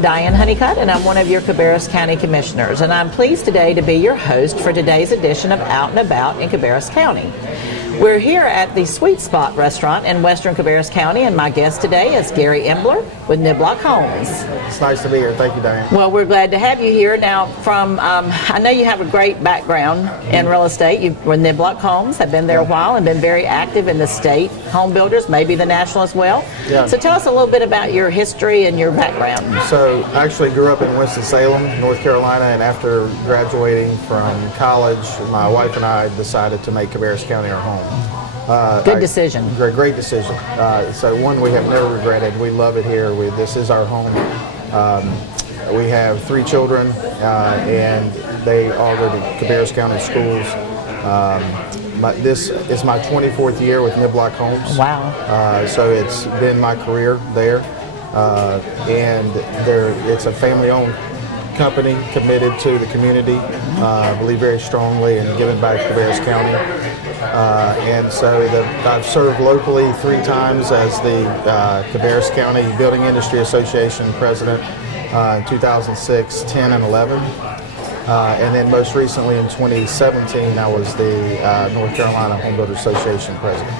I'm Diane and I'm one of your Cabarrus County Commissioners, and I'm pleased today to be your host for today's edition of Out and About in Cabarrus County. We're here at the Sweet Spot restaurant in western Cabarrus County, and my guest today is Gary Embler with Niblock Homes. It's nice to be here. Thank you, Diane. Well, we're glad to have you here. Now, I know you have a great background in real estate. You were Niblock Homes, have been there a while, and been very active in the state, home builders, maybe the national as well. Yeah. So tell us a little bit about your history and your background. So I actually grew up in Winston-Salem, North Carolina, and after graduating from college, my wife and I decided to make Cabarrus County our home. Good decision. Great decision. So one we have never regretted. We love it here. This is our home. We have 3 children, and they all go to Cabarrus County schools. This is my 24th year with Niblock Homes. Wow. So it's been my career there, and it's a family-owned company committed to the community. I believe very strongly in giving back to Cabarrus County. And so I've served locally 3 times as the Cabarrus County Building Industry Association president in 2006, 10, and 11. And then most recently in 2017, I was the North Carolina Homebuilders Association president.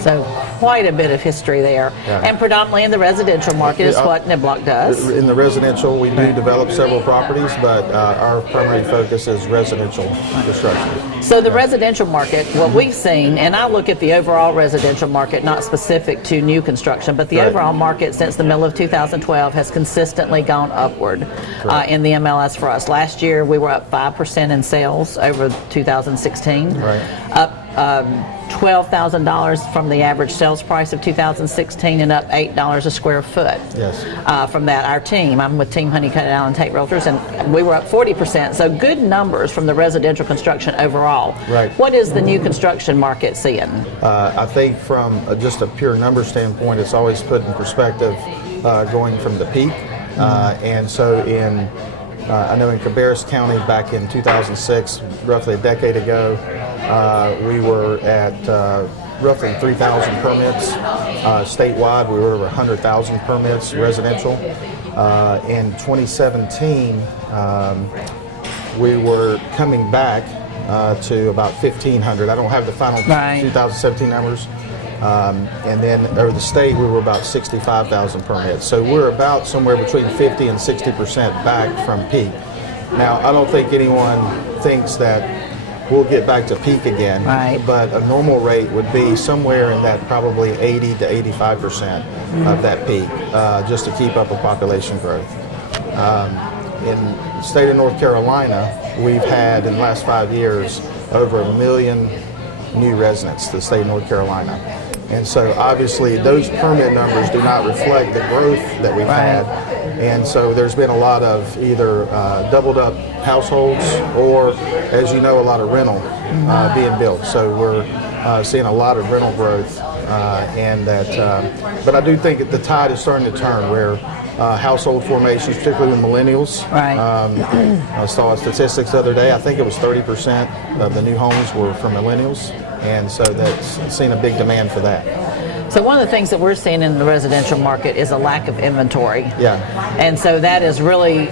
So quite a bit of history there. Yeah. And predominantly in the residential market is what Niblock does. In the residential, we do develop several properties, but our primary focus is residential construction. So the residential market, what we've seen, and I look at the overall residential market, not specific to new construction, but the overall market since the middle of 2012 has consistently gone upward in the MLS for us. Last year we were up 5% in sales over 2016, up $12,000 from the average sales price of 2016 and up $8 a square foot. Yes. From that, our team, I'm with Team Honeycutt at Allen Tate Realtors, and we were up 40%. So good numbers from the residential construction overall. Right. What is the new construction market seeing? I think from just a pure number standpoint, it's always put in perspective going from the peak. And so I know in Cabarrus County back in 2006, roughly a decade ago, we were at roughly 3,000 permits. Statewide, we were over 100,000 permits residential. In 2017, we were coming back to about 1,500. I don't have the final 2017 numbers. And then over the state, we were about 65,000 permits. So we're about somewhere between 50 and 60% back from peak. Now, I don't think anyone thinks that we'll get back to peak again, but a normal rate would be somewhere in that probably 80 to 85% of that peak, just to keep up with population growth. In the state of North Carolina, we've had in the last 5 years over 1 million new residents to the state of North Carolina. And so obviously those permit numbers do not reflect the growth that we've had. And so there's been a lot of either doubled up households or, as you know, a lot of rental being built. So we're seeing a lot of rental growth, but I do think that the tide is starting to turn where household formations, particularly with millennials. I saw statistics the other day. I think it was 30% of the new homes were from millennials, and so that's seen a big demand for that. So one of the things that we're seeing in the residential market is a lack of inventory. Yeah. And so that is really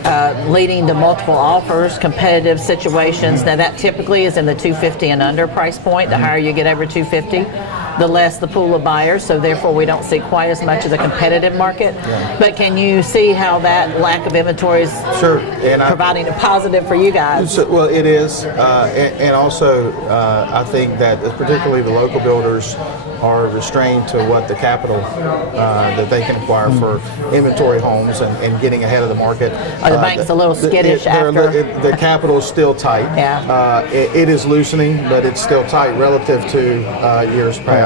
leading to multiple offers, competitive situations. Now that typically is in the $250 and under price point. The higher you get over $250, the less the pool of buyers. So therefore we don't see quite as much of the competitive market. Yeah. But can you see how that lack of inventory is providing a positive for you guys? Well, it is. And also I think that particularly the local builders are restrained to what the capital that they can acquire for inventory homes and getting ahead of the market. Are the banks a little skittish after? The capital is still tight. Yeah. It is loosening, but it's still tight relative to years past.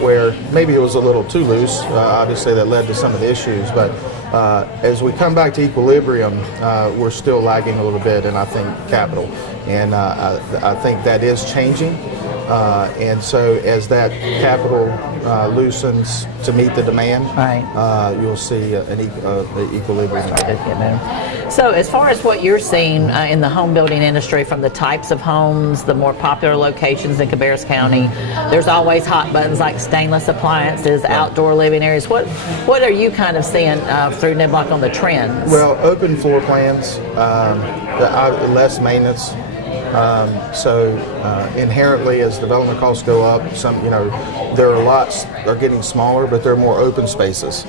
Where maybe it was a little too loose. Obviously, that led to some of the issues. But as we come back to equilibrium, we're still lagging a little bit, and I think capital. And I think that is changing. And so as that capital loosens to meet the demand, you'll see an equilibrium. So as far as what you're seeing in the home building industry, from the types of homes, the more popular locations in Cabarrus County, there's always hot buttons like stainless appliances, outdoor living areas. What are you kind of seeing through Niblock on the trends? Well, open floor plans, less maintenance. So inherently, as development costs go up, there are lots are getting smaller, but they're more open spaces.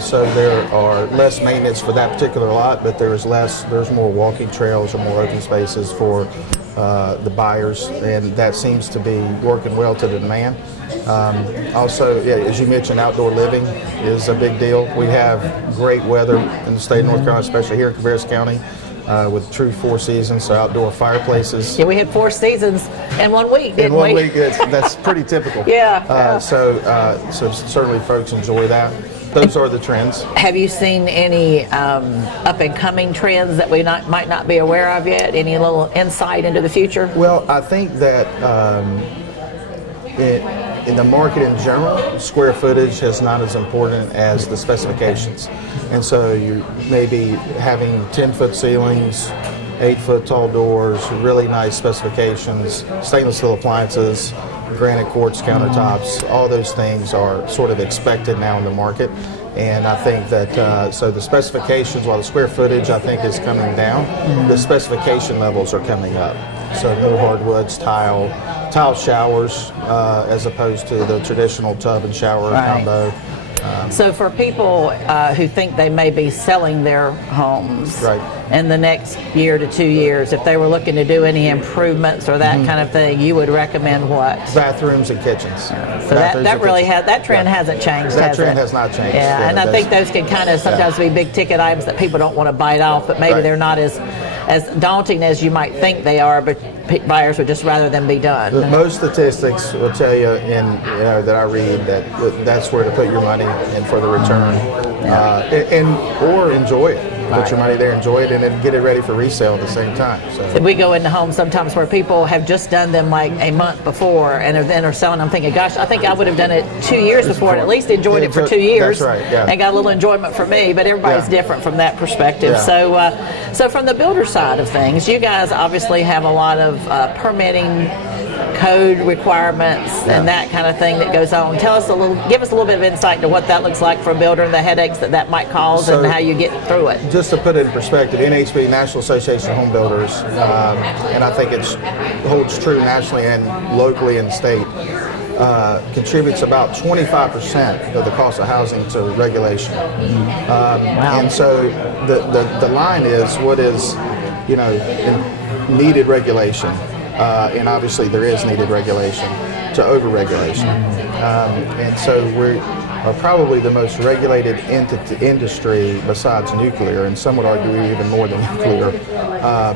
So there are less maintenance for that particular lot, but there's more walking trails or more open spaces for the buyers, and that seems to be working well to the demand. Also, as you mentioned, outdoor living is a big deal. We have great weather in the state of North Carolina, especially here in Cabarrus County. With true 4 seasons, so outdoor fireplaces. Yeah, we had 4 seasons in 1 week, didn't we? In 1 week, that's pretty typical. So certainly folks enjoy that. Those are the trends. Have you seen any up-and-coming trends that we might not be aware of yet? Any little insight into the future? Well, I think that in the market in general, square footage is not as important as the specifications. And so you may be having 10-foot ceilings, 8-foot tall doors, really nice specifications, stainless steel appliances, granite quartz countertops. All those things are sort of expected now in the market. And I think that, so the specifications, while the square footage I think is coming down, the specification levels are coming up. So more hardwoods, tile showers, as opposed to the traditional tub and shower combo. So for people who think they may be selling their homes in the next year to 2 years, if they were looking to do any improvements or that kind of thing, you would recommend what? Bathrooms and kitchens. So that trend hasn't changed. That trend has not changed. Yeah, and I think those can kind of sometimes be big ticket items that people don't want to bite off, but maybe they're not as daunting as you might think they are, but buyers would just rather them be done. Most statistics will tell you, that I read, that's where to put your money and for the return, or enjoy it. Put your money there, enjoy it, and then get it ready for resale at the same time. So we go into homes sometimes where people have just done them like a month before and then are selling. I'm thinking, gosh, I think I would have done it 2 years before and at least enjoyed it for 2 years. That's right, yeah. And got a little enjoyment for me, but everybody's different from that perspective. Yeah. So from the builder side of things, you guys obviously have a lot of permitting, code requirements and that kind of thing that goes on. Give us a little bit of insight into what that looks like for a builder and the headaches that might cause and how you get through it. Just to put it in perspective, NHB, National Association of Homebuilders, and I think it holds true nationally and locally in the state, contributes about 25% of the cost of housing to regulation. And so the line is what is, needed regulation. And obviously there is needed regulation to over-regulation. And so we are probably the most regulated industry besides nuclear, and some would argue even more than nuclear,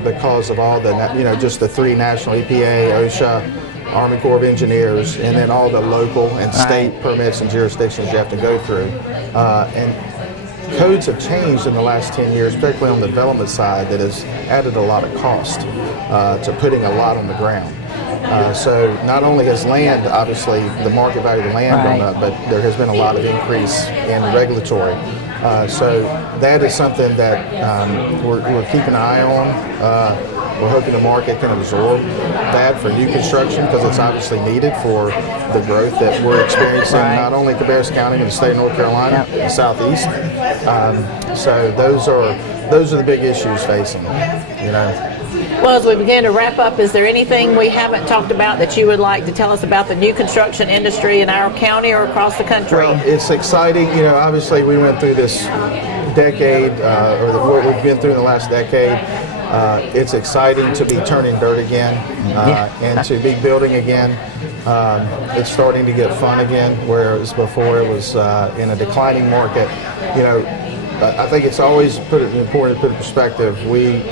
because of all the, just the 3 national EPA, OSHA, Army Corps of Engineers, and then all the local and state permits and jurisdictions you have to go through. And codes have changed in the last 10 years, particularly on the development side, that has added a lot of cost to putting a lot on the ground. So not only has land, obviously, the market value of the land gone up, but there has been a lot of increase in regulatory. So that is something that we're keeping an eye on. We're hoping the market can absorb that for new construction, because it's obviously needed for the growth that we're experiencing, not only in Cabarrus County, but the state of North Carolina, the Southeast. So those are the big issues facing, Well, as we begin to wrap up, is there anything we haven't talked about that you would like to tell us about the new construction industry in our county or across the country? Well, it's exciting. Obviously we went through this decade, what we've been through in the last decade. It's exciting to be turning dirt again and to be building again. It's starting to get fun again, whereas before it was in a declining market. I think it's always important to put in perspective. We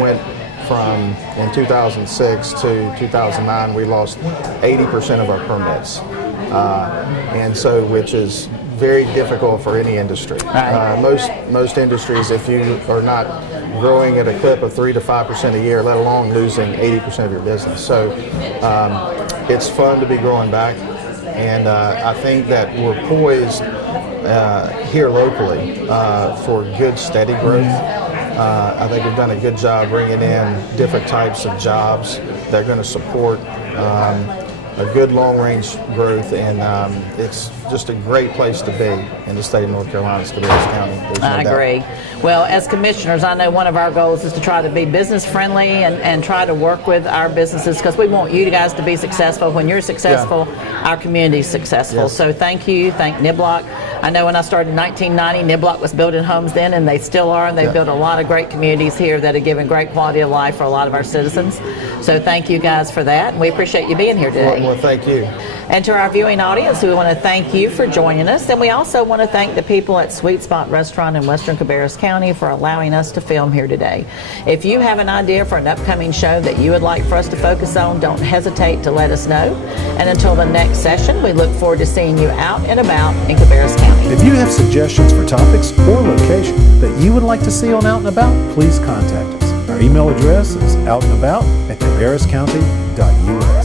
went from, in 2006 to 2009, we lost 80% of our permits, and so which is very difficult for any industry. Most industries, if you are not growing at a clip of 3 to 5% a year, let alone losing 80% of your business. So it's fun to be growing back, and I think that we're poised here locally for good, steady growth. I think we've done a good job bringing in different types of jobs that are going to support a good long-range growth, and it's just a great place to be in the state of North Carolina, Cabarrus County. There's no I doubt. agree. Well, as commissioners, I know one of our goals is to try to be business friendly and try to work with our businesses, because we want you guys to be successful. When you're successful, our community's successful. Yes. So thank you. Thank Niblock. I know when I started in 1990, Niblock was building homes then, and they still are, and they've built a lot of great communities here that have given great quality of life for a lot of our citizens. So thank you guys for that, and we appreciate you being here today. Well, thank you. And to our viewing audience, we want to thank you for joining us. And we also want to thank the people at Sweet Spot Restaurant in Western Cabarrus County for allowing us to film here today. If you have an idea for an upcoming show that you would like for us to focus on, don't hesitate to let us know. And until the next session, we look forward to seeing you out and about in Cabarrus County. If you have suggestions for topics or location that you would like to see on Out and About, please contact us. Our email address is outandabout@cabarruscounty.us.